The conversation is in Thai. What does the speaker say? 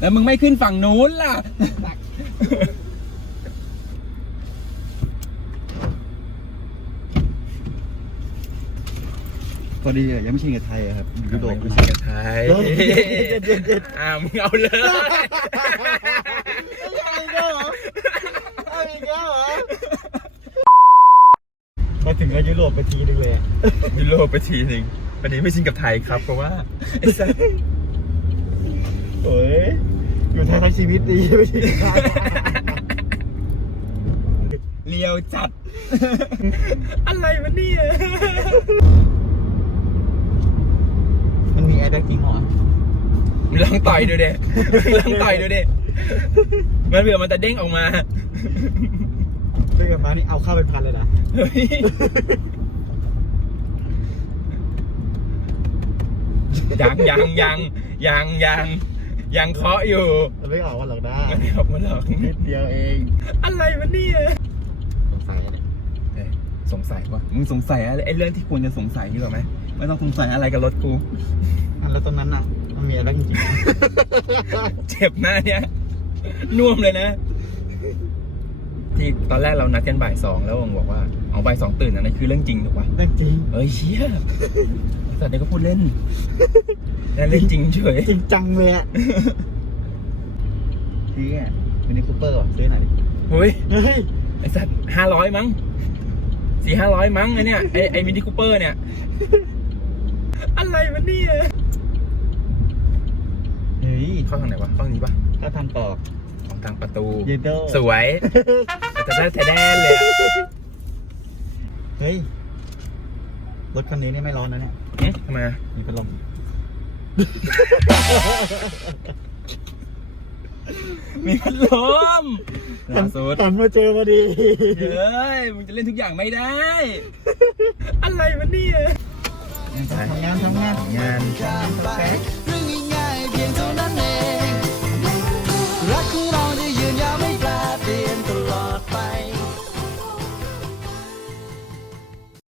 แล้วมึงไม่ขึ้นฝั่งนู้นล่ะ พอดีอะยังไม่ชินกับไทยอะครับยุโรปไม่ใช่กับไทยเย็นเย็นเย็นอ่ามึงเอาเลยมาถึงก็ยุโรปไปทีนึงเลยอะยุโรปไปทีหนึ่งวันนี้ไม่ชินกับไทยครับเพราะว่าไอ้สัส โอ้ยอยู่ไทยทั้งชีวิตดีไม่ชินกับไทยเลียวจัด อะไรวะเนี่ยมันมีแอร์แบ็กจริงเหรอมึงลองต่อยดูเด้มึงลองต่อยดูเด้มันเผื่อมันจะเด้งออกมาด้วยกันมานี่เอาเข้าเป็นพันเลยนะเฮ้ยยังยังยังยังยัง ยังเคาะอยู่มันไม่ออกมาหรอกนะมันไม่ออกมาหรอกนิดเดียวเอง อะไรวะเนี่ยสงสัยเนี่ยเอ้ยสงสัยว่ามึงสงสัยอะไรไอ้เรื่องที่ควรจะสงสัยดีกว่าไหมไม่ต้องสงสัยอะไรกับรถกูอันแล้วตรงนั้นอะมันมีแอร์แบ็กจริงเจ็บหน้าเนี่ยน่วมเลยนะที่ ตอนแรกเรานัดกันบ่ายสองแล้ววงบอกว่าเอาบ่ายสองตื่นอันนั้นคือเรื่องจริงถูกปะๆเรื่องจริงเอ้ยเชี่ยแต่เด็กก็พูดเล่นแต่เล่นจริงเฉยจริงจังเลยอะพี่อะมินิคูเปอร์ว่ะซื้อหน่อยดิเฮ้ยเฮ้ยไอ้สัตว์ห้าร้อยมั้งสี่ห้าร้อยมั้งไอเนี่ยไอไอมินิคูเปอร์เนี่ย อะไรวะเนี่ยเฮ้ยเข้าทางไหนวะเข้าทางนี้ปะถ้าทางปอกของทางประตูเยนโดสวย แต่ได้แต่แดนเลยอะเฮ้ย รถคันนี้นี่ไม่ร้อนนะเนี่ยเอ๊ะทำไมอะมีพัดลมมีพัดลมล่าสุดหันมาเจอพอดี เฮ้ยมึงจะเล่นทุกอย่างไม่ได้ อะไรวะเนี่ยทำงานทำงาน งาน